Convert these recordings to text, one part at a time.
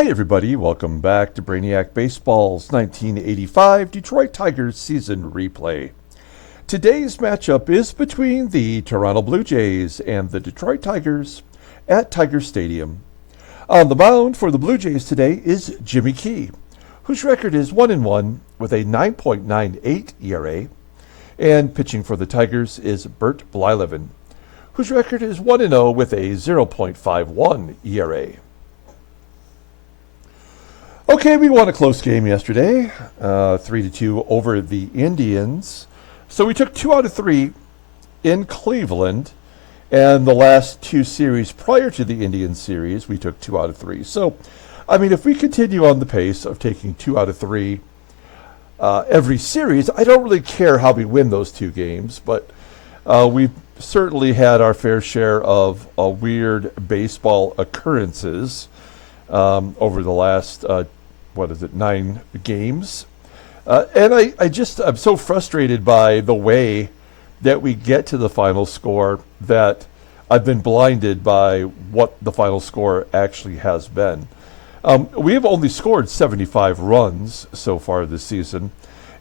Hi everybody, welcome back to Brainiac Baseball's 1985 Detroit Tigers season replay. Today's matchup is between the Toronto Blue Jays and the Detroit Tigers at Tiger Stadium. On the mound for the Blue Jays today is Jimmy Key, whose record is 1-1 with a 9.98 ERA, and pitching for the Tigers is Bert Blyleven, whose record is 1-0 with a 0.51 ERA. Okay, we won a close game yesterday, 3-2 over the Indians. So we took 2 out of 3 in Cleveland, and the last 2 series prior to the Indian series, we took 2 out of 3. So, I mean, if we continue on the pace of taking 2 out of 3 every series, I don't really care how we win those 2 games, but we've certainly had our fair share of weird baseball occurrences over the last 9 games. And I'm so frustrated by the way that we get to the final score that I've been blinded by what the final score actually has been. We have only scored 75 runs so far this season,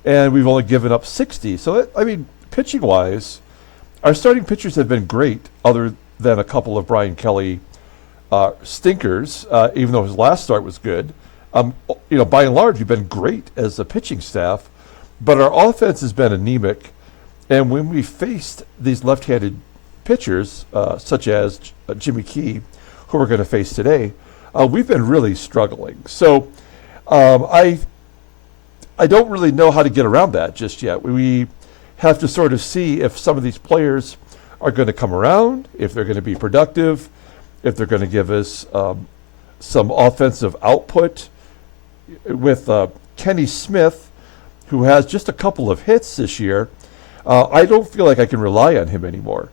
and we've only given up 60. So, pitching-wise, our starting pitchers have been great, other than a couple of Brian Kelly stinkers, even though his last start was good. By and large, we've been great as a pitching staff, but our offense has been anemic. And when we faced these left-handed pitchers, such as Jimmy Key, who we're going to face today, we've been really struggling. So I don't really know how to get around that just yet. We have to sort of see if some of these players are going to come around, if they're going to be productive, if they're going to give us some offensive output. With Kenny Smith, who has just a couple of hits this year, I don't feel like I can rely on him anymore.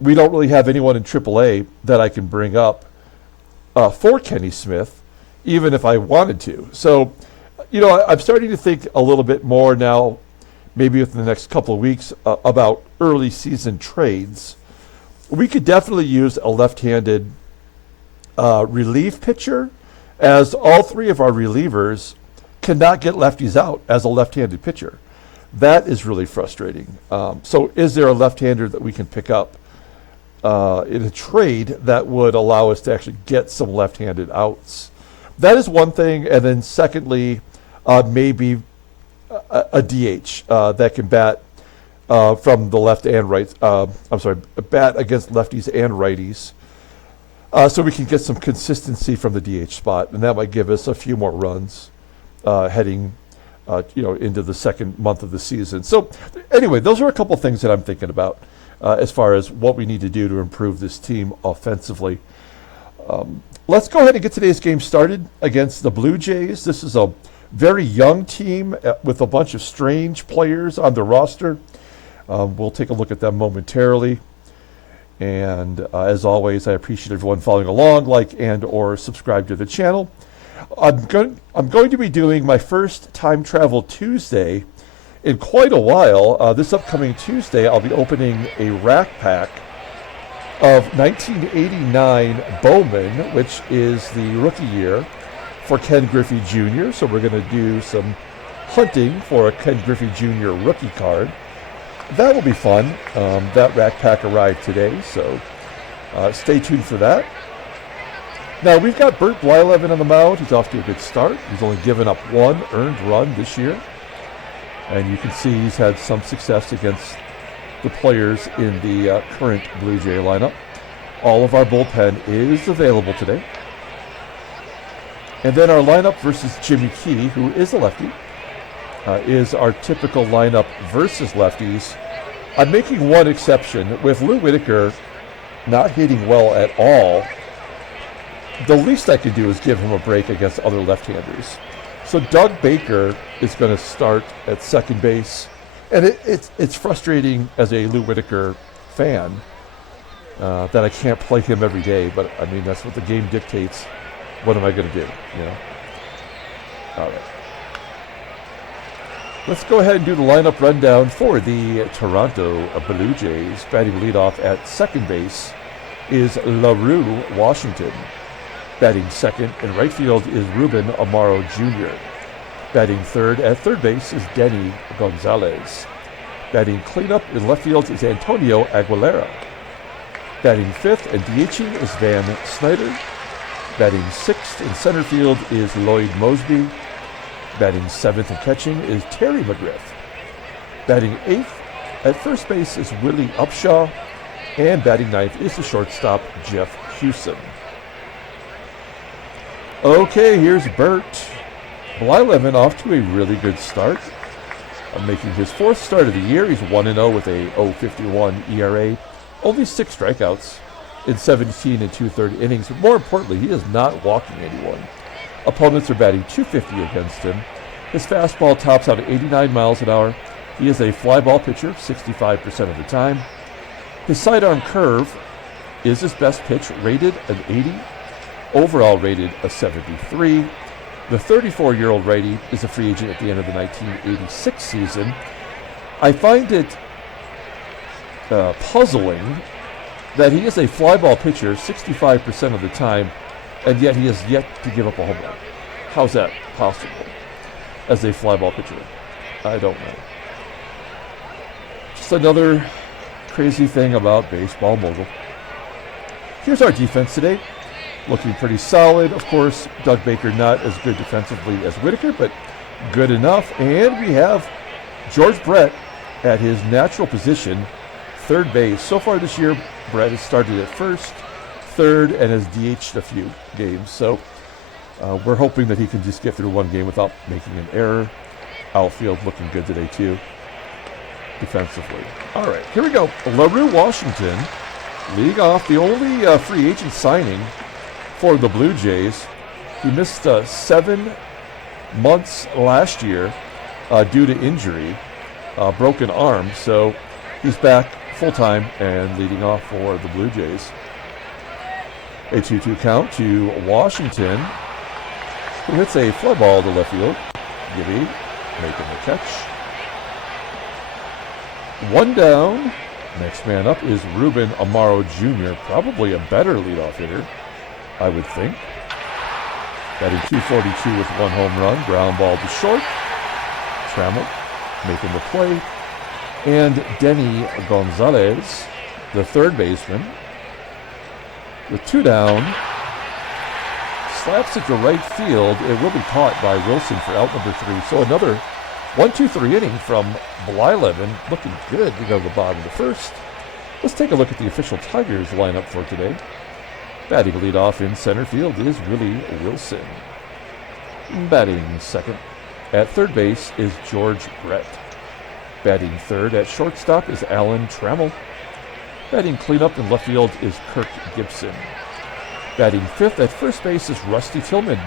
We don't really have anyone in AAA that I can bring up for Kenny Smith, even if I wanted to. So, I'm starting to think a little bit more now, maybe within the next couple of weeks, about early season trades. We could definitely use a left-handed relief pitcher, as all 3 of our relievers cannot get lefties out as a left-handed pitcher. That is really frustrating. So is there a left-hander that we can pick up in a trade that would allow us to actually get some left-handed outs? That is one thing. And then secondly, maybe a DH that can bat from the left and right. Bat against lefties and righties. So we can get some consistency from the DH spot, and that might give us a few more runs heading, into the second month of the season. So, anyway, those are a couple things that I'm thinking about as far as what we need to do to improve this team offensively. Let's go ahead and get today's game started against the Blue Jays. This is a very young team with a bunch of strange players on the roster. We'll take a look at them momentarily. And as always, I appreciate everyone following along, like and or subscribe to the channel. I'm going to be doing my first Time Travel Tuesday in quite a while. This upcoming Tuesday, I'll be opening a rack pack of 1989 Bowman, which is the rookie year for Ken Griffey Jr. So we're going to do some hunting for a Ken Griffey Jr. rookie card. That will be fun. That rack pack arrived today, so stay tuned for that. Now, we've got Bert Blyleven on the mound. He's off to a good start. He's only given up 1 earned run this year. And you can see he's had some success against the players in the current Blue Jay lineup. All of our bullpen is available today. And then our lineup versus Jimmy Key, who is a lefty. Is our typical lineup versus lefties. I'm making one exception. With Lou Whitaker not hitting well at all, the least I could do is give him a break against other left-handers. So Doug Baker is going to start at second base. And it's frustrating as a Lou Whitaker fan that I can't play him every day. But, that's what the game dictates. What am I going to do? All right. Let's go ahead and do the lineup rundown for the Toronto Blue Jays. Batting leadoff at second base is LaRue, Washington. Batting second in right field is Ruben AMARO Jr. Batting third at third base is Denny Gonzalez. Batting cleanup in left field is Antonio Aguilera. Batting fifth and DHing is Van Snider. Batting sixth in center field is Lloyd MOSEBY. Batting seventh and catching is Terry McGRIFF. Batting eighth at first base is Willie UPSHAW. And batting ninth is the shortstop, Jeff HUSON. Okay, here's Bert. Blyleven off to a really good start. Making his fourth start of the year. He's 1-0 with a 0.51 ERA. Only 6 strikeouts in 17 and 2/3 innings. But more importantly, he is not walking anyone. Opponents are batting .250 against him. His fastball tops out at 89 miles an hour. He is a fly ball pitcher 65% of the time. His sidearm curve is his best pitch, rated an 80. Overall rated a 73. The 34-year-old righty is a free agent at the end of the 1986 season. I find it puzzling that he is a fly ball pitcher 65% of the time, and yet he has yet to give up a home run. How's that possible as a fly ball pitcher? I don't know. Just another crazy thing about baseball mogul. Here's our defense today. Looking pretty solid. Of course, Doug Baker not as good defensively as Whitaker, but good enough. And we have George Brett at his natural position, third base. So far this year, Brett has started at first, third, and has DH'd a few games. So we're hoping that he can just get through one game without making an error. Outfield looking good today, too, defensively. All right, here we go. LaRue, Washington, leading off, the only free agent signing for the Blue Jays. He missed 7 months last year due to injury, broken arm. So he's back full-time and leading off for the Blue Jays. A 2-2 count to Washington, who hits a fly ball to left field. Gibby making the catch. 1 down. Next man up is Ruben AMARO Jr., probably a better leadoff hitter, I would think. Batting .242 with 1 home run. Ground ball to short. Trammell making the play. And Denny Gonzalez, the third baseman, with 2 down. Slaps it to right field. It will be caught by Wilson for out number 3. So another 1-2-3 inning from Blyleven. Looking good to go to the bottom of the first. Let's take a look at the official Tigers lineup for today. Batting leadoff in center field is Willie Wilson. Batting second at third base is George Brett. Batting third at shortstop is Alan Trammell. Batting cleanup in left field is Kirk GIBSON. Batting fifth at first base is Rusty Tillman.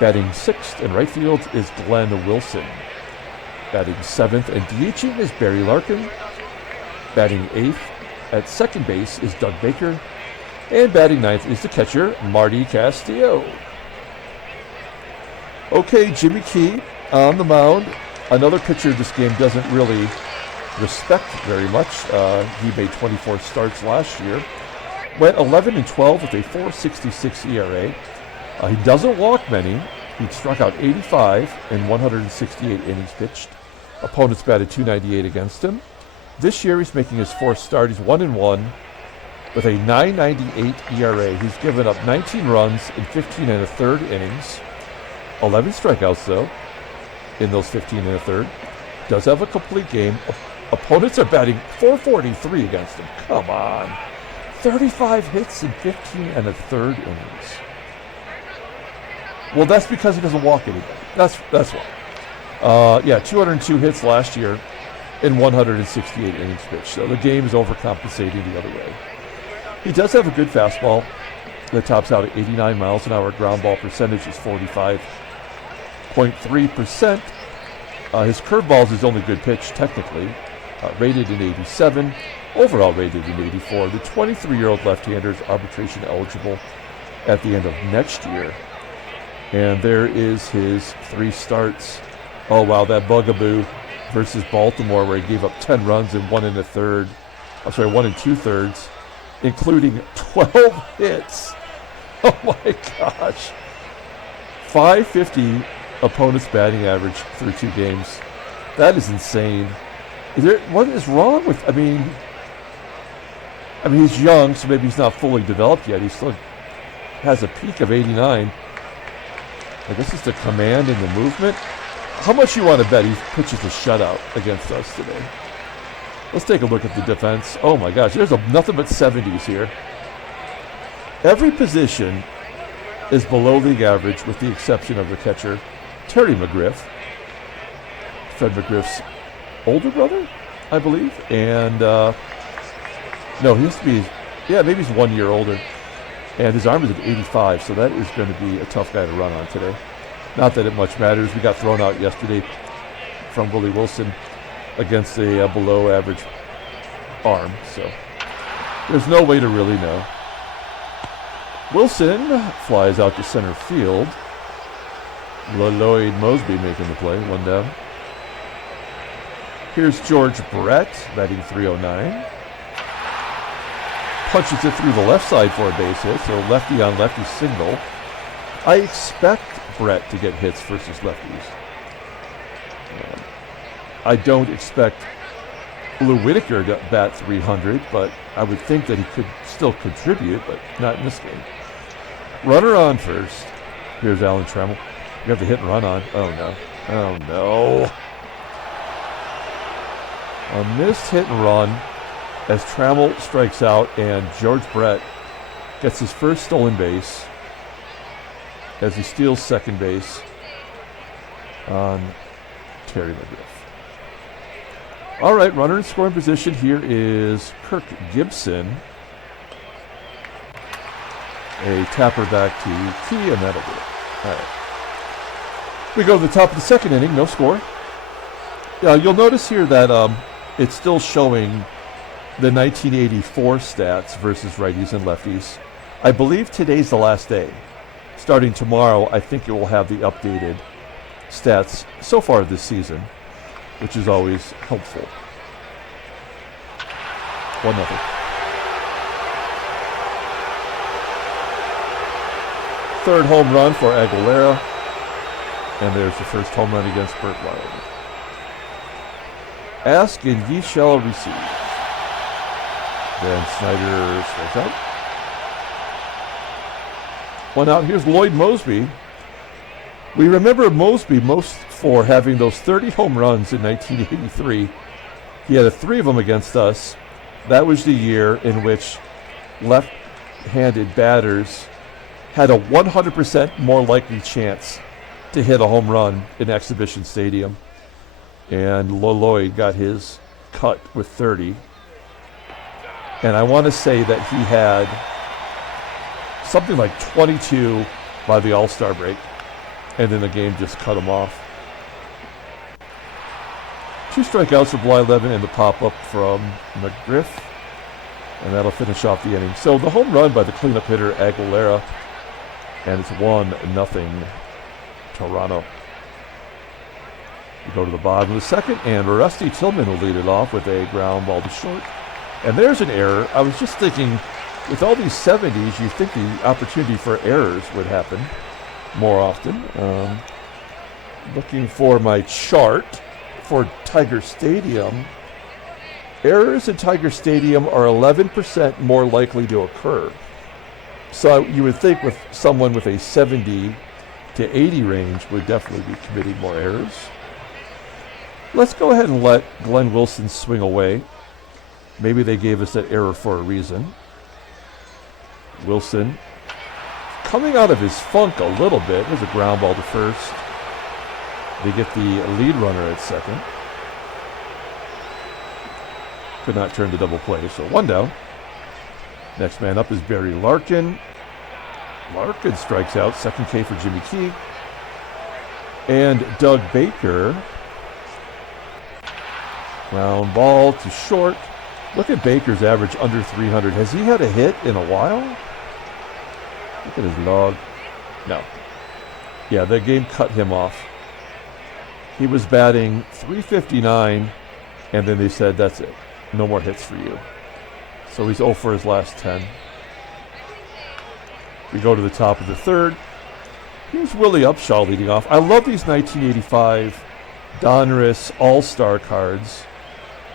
Batting sixth in right field is Glenn Wilson. Batting seventh and DHing is Barry Larkin. Batting eighth at second base is Doug Baker. And batting ninth is the catcher, Marty Castillo. Okay, Jimmy Key on the mound. Another pitcher this game doesn't really respect very much. He made 24 starts last year. Went 11-12 with a 4.66 ERA. He doesn't walk many. He struck out 85 in 168 innings pitched. Opponents batted .298 against him. This year he's making his 4th start. He's 1-1 with a 9.98 ERA. He's given up 19 runs in 15 1/3 innings. 11 strikeouts, though, in those 15 1/3. Does have a complete game. Opponents are batting .443 against him. Come on. 35 hits in 15 1/3 innings. Well, that's because he doesn't walk anybody. That's why. 202 hits last year in 168 innings pitched. So the game is overcompensating the other way. He does have a good fastball that tops out at 89 miles an hour. Ground ball percentage is 45.3%. His curveball is his only good pitch, technically. Rated in 87. Overall rated in 84. The 23-year-old left-hander is arbitration eligible at the end of next year. And there is his 3 starts. Oh, wow, that bugaboo versus Baltimore, where he gave up 10 runs in 1 2/3, including 12 hits. Oh my gosh. 550 opponent's batting average through 2 games. That is insane. What is wrong with, I mean, he's young, so maybe he's not fully developed yet. He still has a peak of 89. I guess it's the command and the movement. How much you want to bet he pitches a shutout against us today? Let's take a look at the defense. Oh my gosh, there's nothing but 70s here. Every position is below league average with the exception of the catcher, Terry McGriff. Fred McGriff's older brother, I believe. And, no, he has to be, maybe he's 1 year older. And his arm is at 85, so that is going to be a tough guy to run on today. Not that it much matters. We got thrown out yesterday from Willie Wilson against a below average arm, so there's no way to really know. Wilson flies out to center field. Lloyd MOSEBY making the play, 1 down. Here's George Brett, batting 309. Punches it through the left side for a base hit, so lefty on lefty single. I expect Brett to get hits versus lefties. I don't expect Lou Whitaker to bat 300, but I would think that he could still contribute, but not in this game. Runner on first. Here's Alan Trammell. You have the hit and run on. Oh no. Oh no. A missed hit and run as Trammell strikes out and George Brett gets his first stolen base as he steals second base on Terry McGriff. All right, runner in scoring position here is Kirk GIBSON. A tapper back to Key, and that'll do it. All right. We go to the top of the second inning, no score. You'll notice here that it's still showing the 1984 stats versus righties and lefties. I believe today's the last day. Starting tomorrow, I think it will have the updated stats so far this season, which is always helpful. 1-0. Third home run for Aguilera, and there's the first home run against Bert Blyleven. Ask and ye shall receive. Then SNIDER strikes out. 1 out. Here's Lloyd MOSEBY. We remember MOSEBY most for having those 30 home runs in 1983. He had 3 of them against us. That was the year in which left-handed batters had a 100% more likely chance to hit a home run in Exhibition Stadium. And Lloyd got his cut with 30. And I want to say that he had something like 22 by the All-Star break. And then the game just cut him off. 2 strikeouts for Blyleven and the pop-up from McGriff. And that'll finish off the inning. So the home run by the cleanup hitter, Aguilera. And it's 1-0 Toronto. We go to the bottom of the second, and Rusty Tillman will lead it off with a ground ball to short. And there's an error. I was just thinking, with all these 70s, you'd think the opportunity for errors would happen more often. Looking for my chart for Tiger Stadium. Errors in Tiger Stadium are 11% more likely to occur. So you would think with someone with a 70 to 80 range would definitely be committing more errors. Let's go ahead and let Glenn Wilson swing away. Maybe they gave us that error for a reason. Wilson coming out of his funk a little bit. There's a ground ball to first. They get the lead runner at second. Could not turn the double play, so 1 down. Next man up is Barry Larkin. Larkin strikes out, second K for Jimmy Key. And Doug Baker. Ground ball to short. Look at Baker's average under 300. Has he had a hit in a while? Look at his log. No. Yeah, the game cut him off. He was batting .359, and then they said, that's it. No more hits for you. So he's 0 for his last 10. We go to the top of the third. Here's Willie UPSHAW leading off. I love these 1985 Donruss All-Star cards.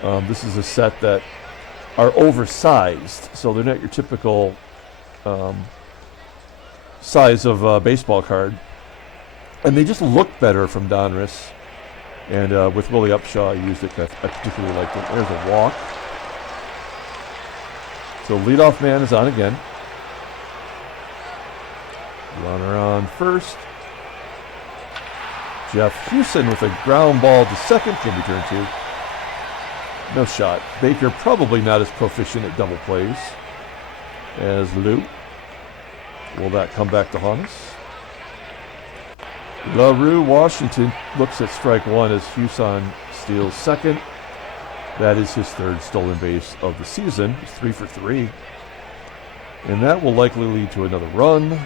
This is a set that are oversized, so they're not your typical size of baseball card. And they just look better from Donruss. And with Willie UPSHAW, I used it. I particularly liked it. There's a walk. So leadoff man is on again. Runner on first. Jeff HUSON with a ground ball to second. Can be turned to. No shot. Baker probably not as proficient at double plays as LaRue. Will that come back to haunt us? LaRue, Washington looks at strike one as HUSON steals second. That is his third stolen base of the season. He's 3 for 3. And that will likely lead to another run.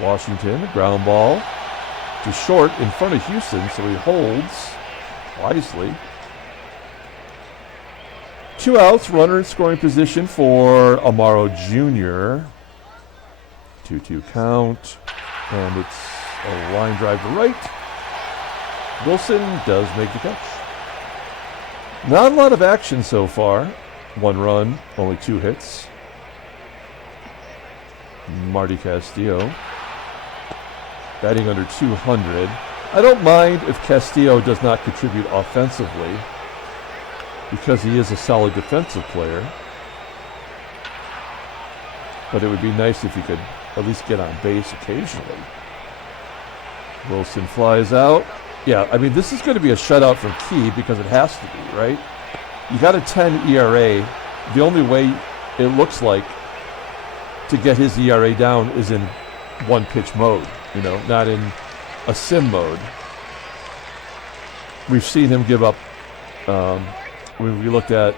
Washington, ground ball to short in front of HUSON, so he holds wisely. 2 outs, runner in scoring position for AMARO Jr. 2-2 count, and it's a line drive to right. Wilson does make the catch. Not a lot of action so far. 1 run, only 2 hits. Marty Castillo batting under 200. I don't mind if Castillo does not contribute offensively because he is a solid defensive player. But it would be nice if he could at least get on base occasionally. Wilson flies out. Yeah, I mean, this is going to be a shutout from Key because it has to be, right? You got a 10 ERA. The only way it looks like to get his ERA down is in one pitch mode, not in a sim mode. We've seen him give up, when we looked at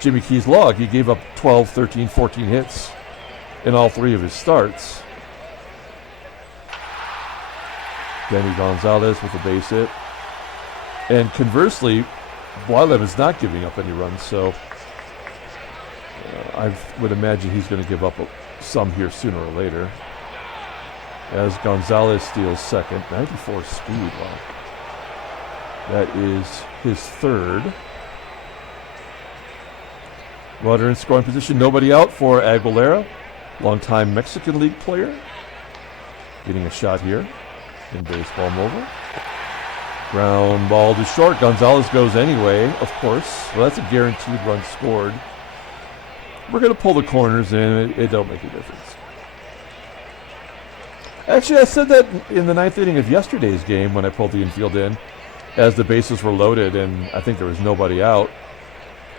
Jimmy Key's log, he gave up 12, 13, 14 hits in all 3 of his starts. Denny Gonzalez with a base hit. And conversely, Blyleven is not giving up any runs, so I would imagine he's going to give up some here sooner or later. As Gonzalez steals second, 94 speed. Wow. That is his third. Runner in scoring position, nobody out for Aguilera, longtime Mexican League player. Getting a shot here in baseball mobile. Ground ball to short. Gonzalez goes anyway, of course. Well, that's a guaranteed run scored. We're going to pull the corners in. It don't make a difference. Actually, I said that in the 9th inning of yesterday's game when I pulled the infield in, as the bases were loaded and I think there was nobody out.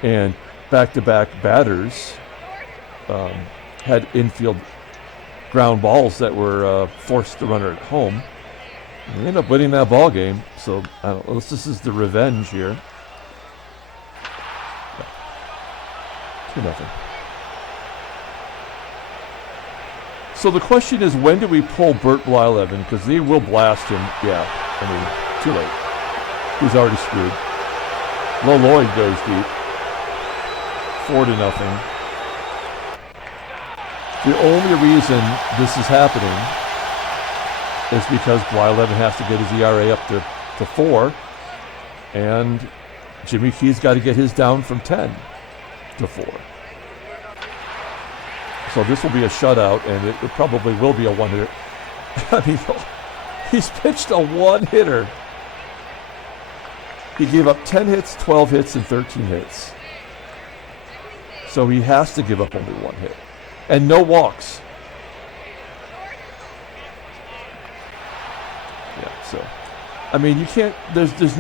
And back-to-back batters had infield ground balls that were forced the runner at home. And we ended up winning that ball game. So I don't know, this is the revenge here. 2-0. So the question is, when do we pull Bert Blyleven? Because they will blast him. Yeah, I mean, too late. He's already screwed. Lloyd goes deep. 4-0. The only reason this is happening is because Blyleven has to get his ERA up to 4, and Jimmy Key's got to get his down from 10 to 4. So this will be a shutout, and it probably will be a one-hitter. I mean, he's pitched a one-hitter. He gave up 10 hits, 12 hits, and 13 hits. So he has to give up only 1 hit. And no walks. Yeah, so, I mean, you can't, there's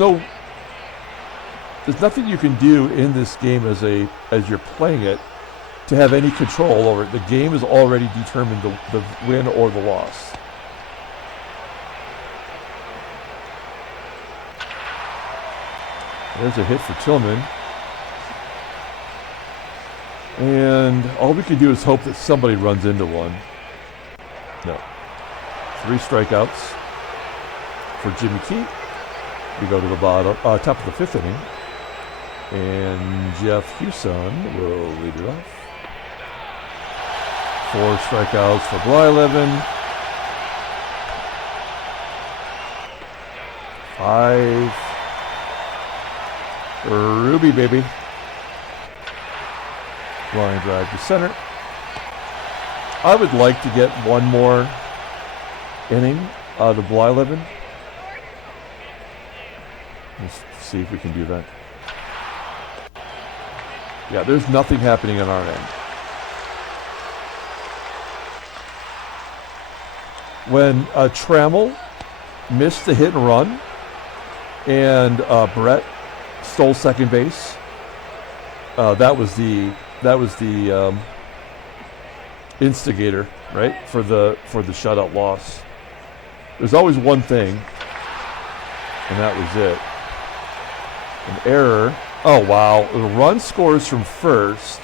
nothing you can do in this game as you're playing it to have any control over it. The game is already determined the win or the loss. There's a hit for Tillman. And all we can do is hope that somebody runs into one. No. 3 strikeouts for Jimmy Key. We go to the top of the 5th inning. And Jeff HUSON will lead it off. 4 strikeouts for Blyleven. 5 Ruby, baby. Line drive to center. I would like to get one more inning out of Blyleven. Let's see if we can do that. Yeah, there's nothing happening on our end. When Trammell missed the hit and run, and Bert stole second base, that was the instigator, right, for the shutout loss. There's always one thing, and that was it. An error. Oh, wow. The run scores from first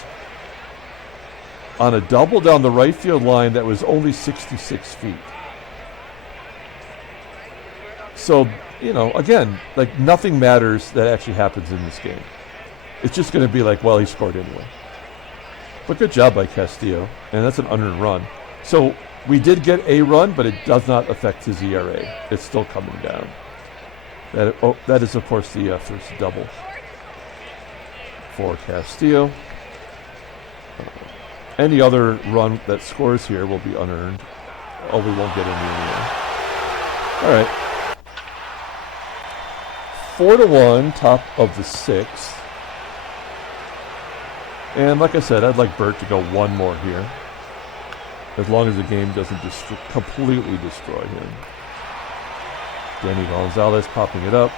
on a double down the right field line that was only 66 feet. So, you know, again, like nothing matters that actually happens in this game. It's just going to be like, well, he scored anyway. But good job by Castillo, and that's an unearned run. So we did get a run, but it does not affect his ERA. It's still coming down. That is, of course, the first double for Castillo. Any other run that scores here will be unearned. Oh, we won't get any anyway. All right. 4-1, top of the 6th. And like I said, I'd like Bert to go one more here, as long as the game doesn't completely destroy him. Denny Gonzalez popping it up.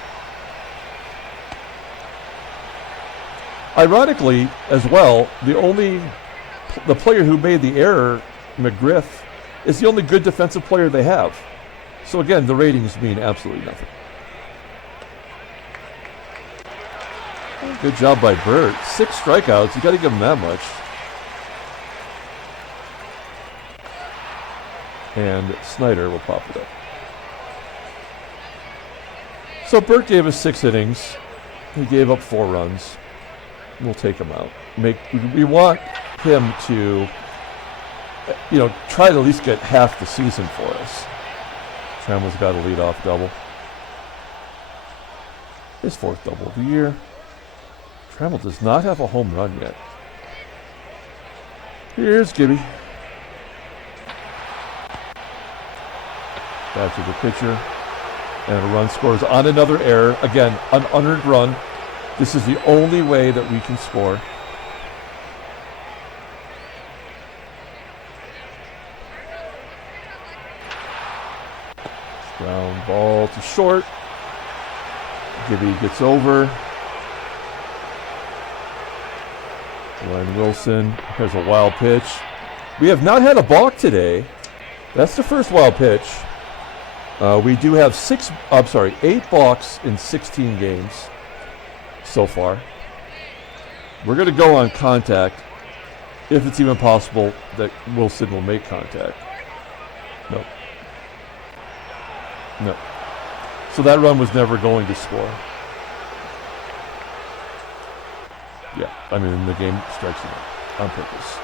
Ironically, as well, the player who made the error, McGRIFF, is the only good defensive player they have. So again, the ratings mean absolutely nothing. Good job by Bert. 6 strikeouts. You got to give him that much. And SNIDER will pop it up. So Bert gave us 6 innings. He gave up 4 runs. We'll take him out. We want him to, you know, try to at least get half the season for us. Trammell's got a leadoff double. His 4th double of the year. Trammell does not have a home run yet. Here's Gibby. Back to the pitcher. And a run scores on another error. Again, an unearned run. This is the only way that we can score. Ground ball to short. Gibby gets over. Glenn Wilson has a wild pitch. We have not had a balk today. That's the first wild pitch. We do have 8 balks in 16 games so far. We're going to go on contact if it's even possible that Wilson will make contact. No. No. So that run was never going to score. Yeah, I mean, the game strikes him out on purpose.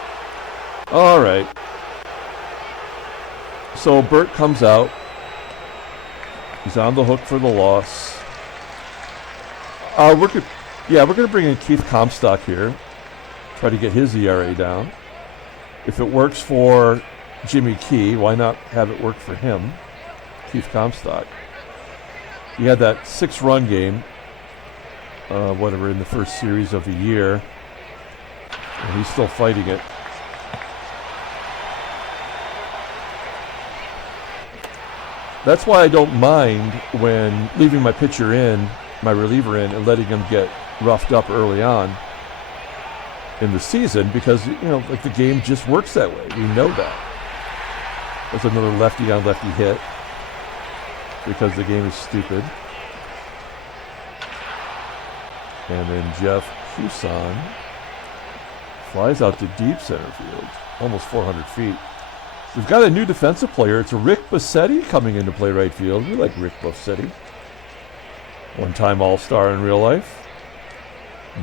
All right. So Bert comes out. He's on the hook for the loss. We're going to bring in Keith Comstock here. Try to get his ERA down. If it works for Jimmy Key, why not have it work for him, Keith Comstock? He had that 6-run game, in the first series of the year, and he's still fighting it. That's why I don't mind when leaving my pitcher in, my reliever in, and letting him get roughed up early on in the season, because, you know, like, the game just works that way. We know that. That's another lefty on lefty hit because the game is stupid. And then Jeff HUSON flies out to deep center field, almost 400 feet. We've got a new defensive player. It's Rick Bassetti coming in to play right field. We like Rick Bassetti. One-time All-Star in real life.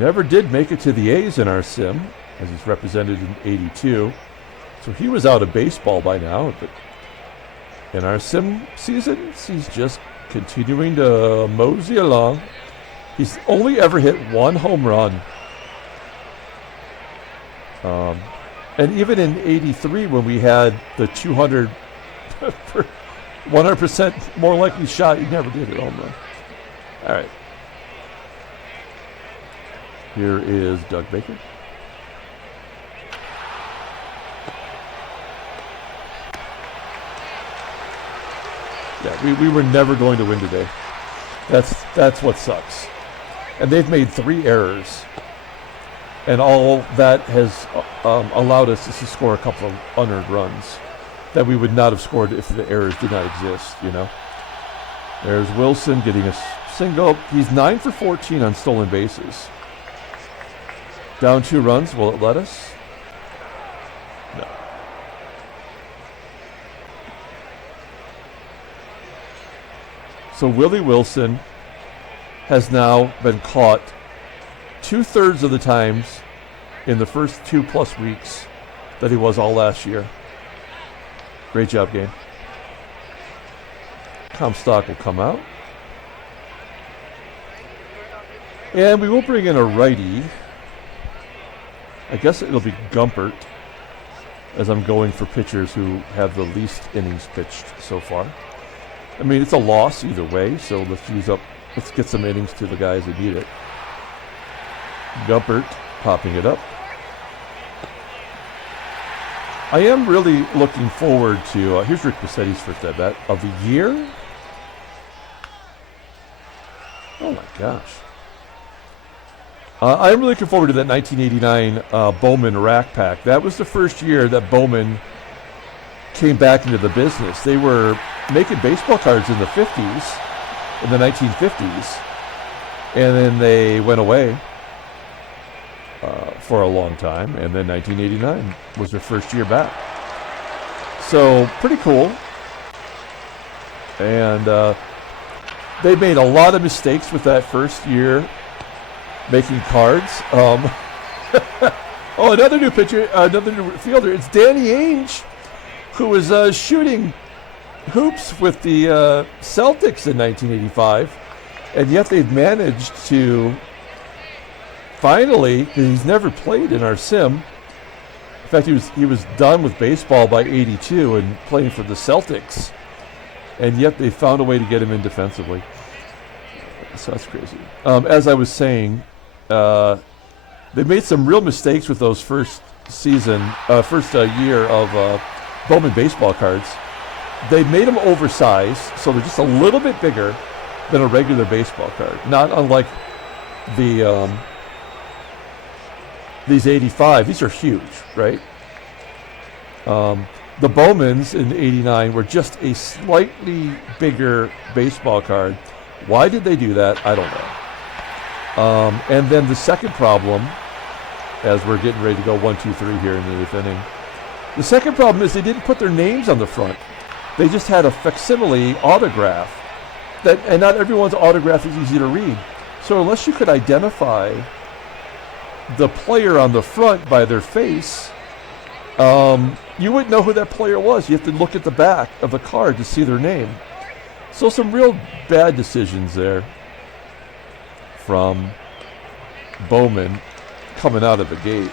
Never did make it to the A's in our sim, as he's represented in '82. So he was out of baseball by now, but in our sim seasons, he's just continuing to mosey along. He's only ever hit one home run. And even in '83, when we had the 200 100% more likely shot, he never did a home run. All right. Here is Doug Baker. Yeah, we were never going to win today. That's what sucks. And they've made 3 errors. And all that has allowed us is to score a couple of unearned runs that we would not have scored if the errors did not exist, you know. There's Wilson getting a single. He's 9 for 14 on stolen bases. Down 2 runs. Will it let us? No. So Willie Wilson has now been caught 2/3 of the times in the first 2+ weeks that he was all last year. Great job, game. Comstock will come out. And we will bring in a righty. I guess it'll be Gumpert, as I'm going for pitchers who have the least innings pitched so far. I mean, it's a loss either way, so let's get some innings to the guys that need it. Gumpert popping it up. I am really looking forward to, here's Rick Bassetti's first at bat of the year. Oh my gosh. I'm really looking forward to that 1989 Bowman Rack Pack. That was the first year that Bowman came back into the business. They were making baseball cards in the 50s, in the 1950s, and then they went away for a long time, and then 1989 was their first year back. So pretty cool. And they made a lot of mistakes with that first year making cards. Oh, another new pitcher, another new fielder. It's Danny Ainge, who was shooting hoops with the Celtics in 1985, and yet they've managed to finally, because he's never played in our sim. In fact, he was done with baseball by '82 and playing for the Celtics, and yet they found a way to get him in defensively. So that's crazy. As I was saying, they made some real mistakes with those first year of Bowman baseball cards. They made them oversized, so they're just a little bit bigger than a regular baseball card. Not unlike the these 85. These are huge, right? The Bowmans in '89 were just a slightly bigger baseball card. Why did they do that? I don't know. And then the second problem, as we're getting ready to go 1, 2, 3 here in the 8th inning, the second problem is they didn't put their names on the front. They just had a facsimile autograph, and not everyone's autograph is easy to read. So unless you could identify the player on the front by their face, you wouldn't know who that player was. You have to look at the back of the card to see their name. So some real bad decisions there from Bowman coming out of the gate.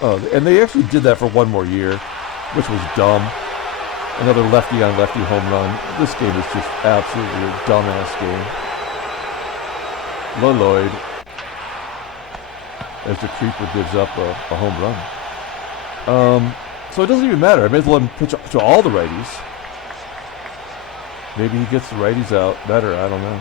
And they actually did that for one more year, which was dumb. Another lefty-on-lefty home run. This game is just absolutely a dumbass game. Lloyd, as the creeper gives up a home run. So it doesn't even matter. I may as well let him pitch to all the righties. Maybe he gets the righties out better. I don't know.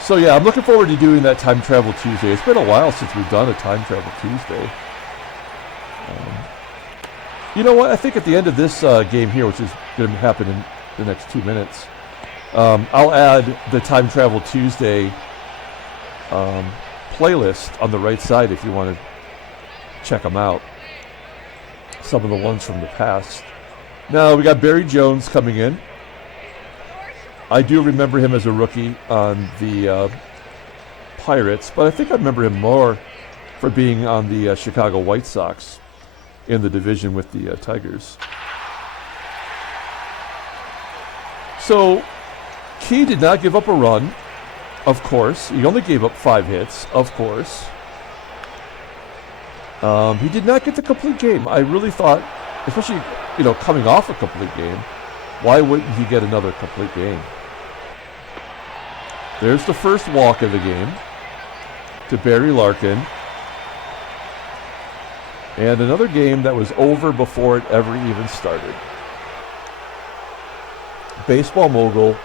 So yeah, I'm looking forward to doing that Time Travel Tuesday. It's been a while since we've done a Time Travel Tuesday. You know what? I think at the end of this game here, which is going to happen in the next 2 minutes, I'll add the Time Travel Tuesday playlist on the right side if you want to check them out. Some of the ones from the past. Now we got Barry Jones coming in. I do remember him as a rookie on the Pirates, but I think I remember him more for being on the Chicago White Sox in the division with the Tigers. So Key did not give up a run, of course. He only gave up 5 hits, of course. He did not get the complete game. I really thought, especially, coming off a complete game, why wouldn't he get another complete game? There's the first walk of the game to Barry Larkin. And another game that was over before it ever even started. Baseball Mogul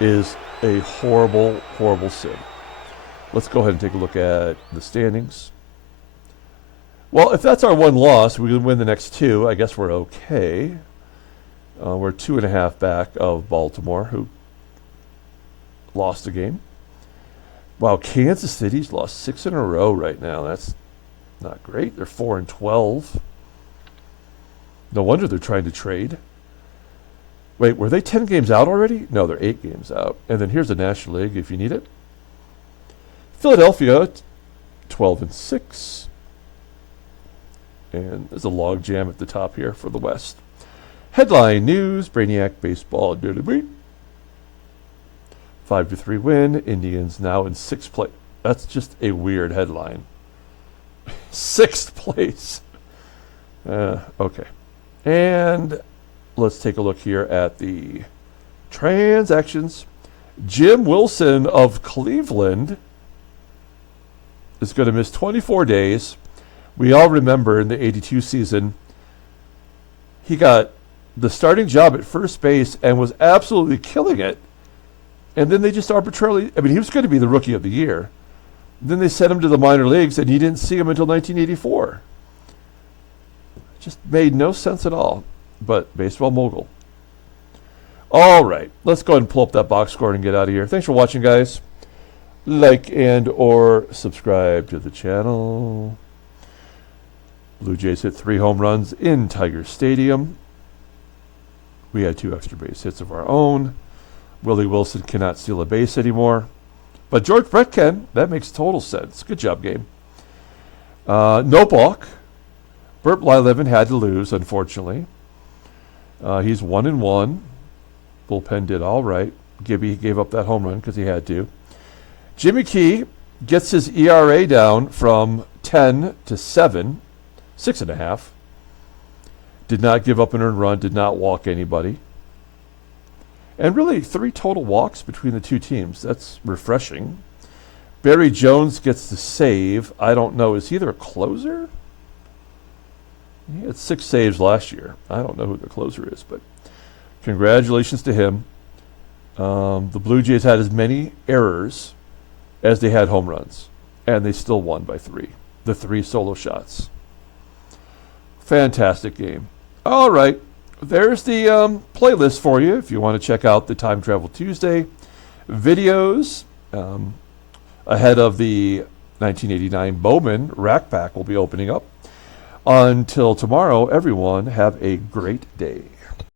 is a horrible, horrible sim. Let's go ahead and take a look at the standings. Well, if that's our one loss, we can win the next 2. I guess we're okay. We're 2.5 back of Baltimore, who lost a game. Wow, Kansas City's lost 6 in a row right now. That's not great. They're 4-12. No wonder they're trying to trade. Wait, were they 10 games out already? No, they're 8 games out. And then here's the National League if you need it. Philadelphia, 12-6. And there's a log jam at the top here for the West. Headline news, Brainiac baseball. 5-3 win. Indians now in 6th place. That's just a weird headline. 6th place. Okay. And let's take a look here at the transactions. Jim Wilson of Cleveland is going to miss 24 days. We all remember in the 82 season, he got the starting job at first base and was absolutely killing it. And then they just arbitrarily, he was going to be the rookie of the year. Then they sent him to the minor leagues and you didn't see him until 1984. Just made no sense at all. But Baseball Mogul. All right, let's go ahead and pull up that box score and get out of here. Thanks for watching, guys. Like and or subscribe to the channel. Blue Jays hit 3 home runs in Tiger Stadium. We had 2 extra base hits of our own. Willie Wilson cannot steal a base anymore. But George Brett can. That makes total sense. Good job, game. No balk. Bert Blyleven had to lose, unfortunately. He's 1-1. Bullpen did all right. Gibby gave up that home run because he had to. Jimmy Key gets his ERA down from 10 to 7. 6.5. Did not give up an earned run, did not walk anybody. And really 3 total walks between the 2 teams. That's refreshing. Barry Jones gets the save. I don't know. Is he either a closer? He had 6 saves last year. I don't know who the closer is, but congratulations to him. The Blue Jays had as many errors as they had home runs, and they still won by 3. The 3 solo shots. Fantastic game. All right. There's the playlist for you if you want to check out the Time Travel Tuesday videos. Ahead of the 1989 Bowman Rack Pack will be opening up. Until tomorrow, everyone, have a great day.